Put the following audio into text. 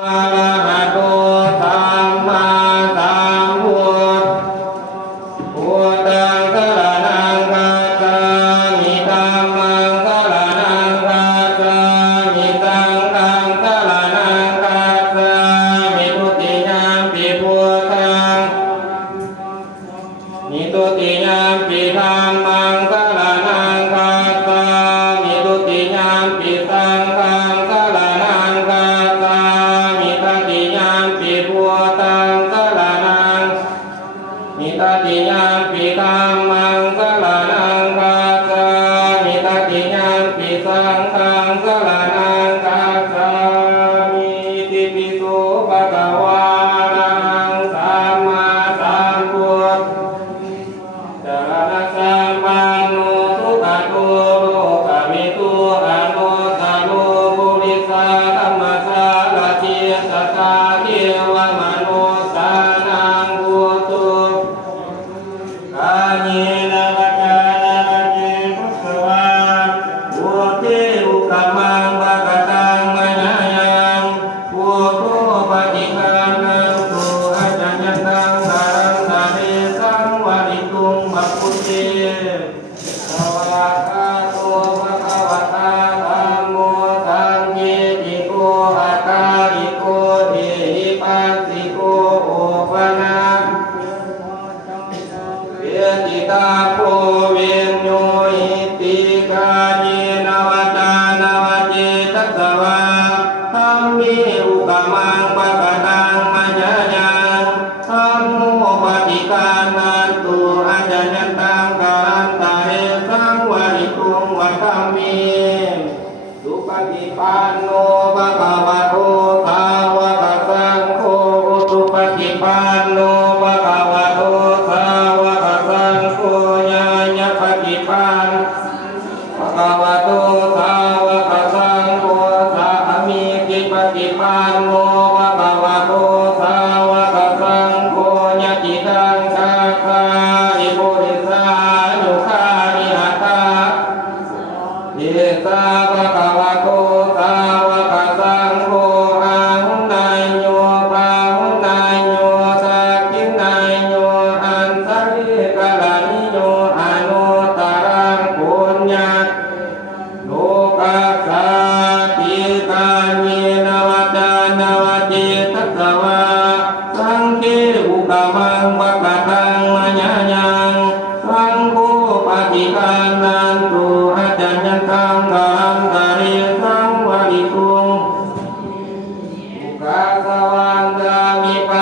อะระหะโตสัมมาสัมพุทธพุทธังสรณังคัจฉามิธัมมังสรณังคัจฉามิสังฆังสรณังคัจฉามิทุติยัมปิพุทธังมิทุติยัมปิธัมมังสรณังคัจฉามิทุติยัมปิสังฆังสรณังคัจฉามิตติยัมปิพุทธังสรณังมิตติยัมปิธัมมังสรณังคัจฉามิตติยัมปิสังฆังสรณังคัจฉามิติปิโสภะคะวะอะระหังสัมมาสัมพุทธ สรณะสัมปันโนสุขโตโลกวิทูอนุตตโรปุริสธัมมัสสารติสัทธาเทวมนุสสานังพุทโธกาเยนะวะจานะวะเจพุทธวาพุทธิอุกมังภะคะตังมะยายังพุทโธปฏิภาณังตุอาจารยันตังสารังสาเรสังวริตุงบัพพุเตสวากขาโตภะคะวะตาธัมโมสังฆิติโกอาคาริโกเอหิปัสสิโกโอปนะเวทิตาโพเวนโยหิติกาเยนวตานวเจตัสสวาธัมมิอุกมังปะกะตังมัจจยังธัมโมปฏิกานันตุอาจารยันตังการันตะเรสังวริตุงวัฏัมมิสุปฏิปันโนภะคะวะโตสาวกสังโฆสุปฏิปันโนภะคะวะโตสาวกสังโฆญาณปฏิปันภะคะวะโตสาวกสังโฆสามีจิปฏิปันโนภะคะวะโตสาวกสังโฆญาติตังสาคาริปุริสายุคานิหัตถาเยสาภะคะวะโตสาวกสังโฆอาหุนายโยปาหุนายโยสักขินายโยอันสริกะลานิโยอนุตตรังปุญญาโลกัสสาติกาเยนวตานวเจตัสสวาสังฆิอุกมังภะคะตังมะยะยังสังโฆปฏิภาณันตุอาจารยันตังการันตะเรสังวริตุง กาสวันตามิปั